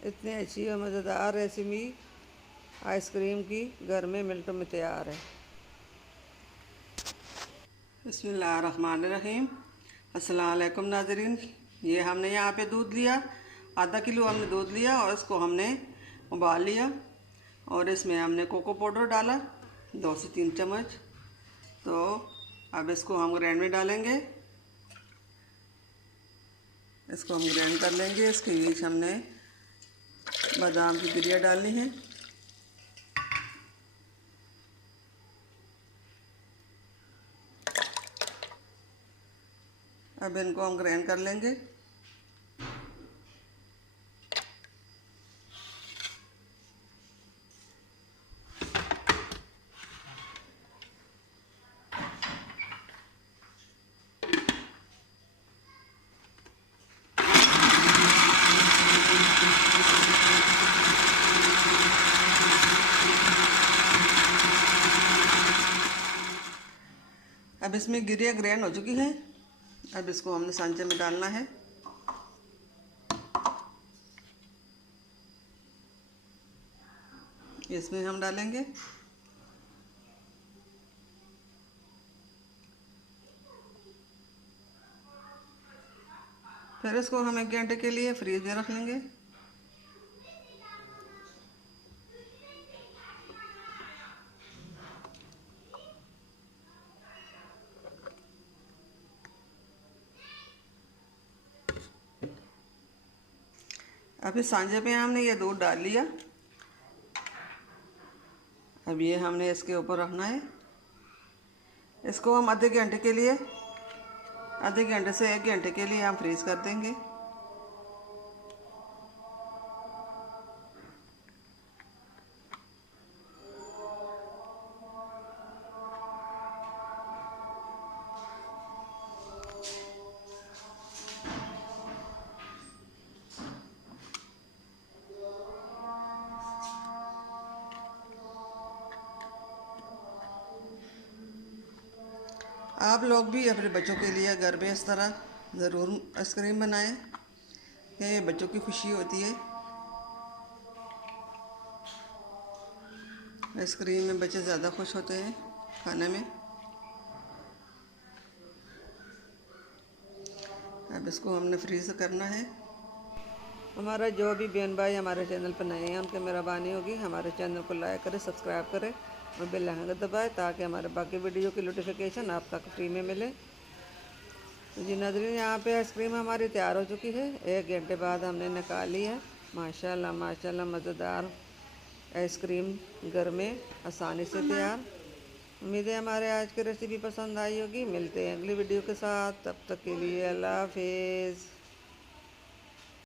इतनी अच्छी और मज़ेदार रेसिपी आइसक्रीम की घर में मिनटों में तैयार है। बिस्मिल्लाहिर्रहमानिर्रहीम। अस्सलाम वालेकुम नाज़रीन। ये हमने यहाँ पे दूध लिया, आधा किलो हमने दूध लिया और इसको हमने उबाल लिया और इसमें हमने कोको पाउडर डाला 2 से 3 चम्मच। तो अब इसको हम ग्राइंड में डालेंगे, इसको हम ग्राइंड कर लेंगे। इसके बीच हमने बादाम की गिरिया डालनी है। अब इनको हम ग्राइंड कर लेंगे। अब इसमें गिरिया ग्राइंड हो चुकी है। अब इसको हमने सांचे में डालना है। इसमें हम डालेंगे। फिर इसको हम 1 घंटे के लिए फ्रीज में रख लेंगे। अभी सांचे पे हमने ये दूध डाल लिया। अब ये हमने इसके ऊपर रखना है। इसको हम आधे घंटे के लिए, आधे घंटे से 1 घंटे के लिए हम फ्रीज कर देंगे। आप लोग भी अपने बच्चों के लिए घर में इस तरह ज़रूर आइसक्रीम बनाएं, ये बच्चों की खुशी होती है। आइसक्रीम में बच्चे ज़्यादा खुश होते हैं खाने में। अब इसको हमने फ्रीज करना है। हमारा जो भी बहन भाई हमारे चैनल पर नए हैं उनकी मेहरबानी होगी हमारे चैनल को लाइक करें, सब्सक्राइब करें और बेल आइकन दबाएं ताकि हमारे बाकी वीडियो की नोटिफिकेशन आप तक फ्री में मिले। तो जी नाज़रीन, यहाँ पे आइसक्रीम हमारी तैयार हो चुकी है। 1 घंटे बाद हमने निकाली है। माशाल्लाह माशाल्लाह मज़ेदार आइसक्रीम घर में आसानी से तैयार। उम्मीद है हमारे आज की रेसिपी पसंद आई होगी। मिलते हैं अगली वीडियो के साथ, तब तक के लिए अल्लाह हाफिज़।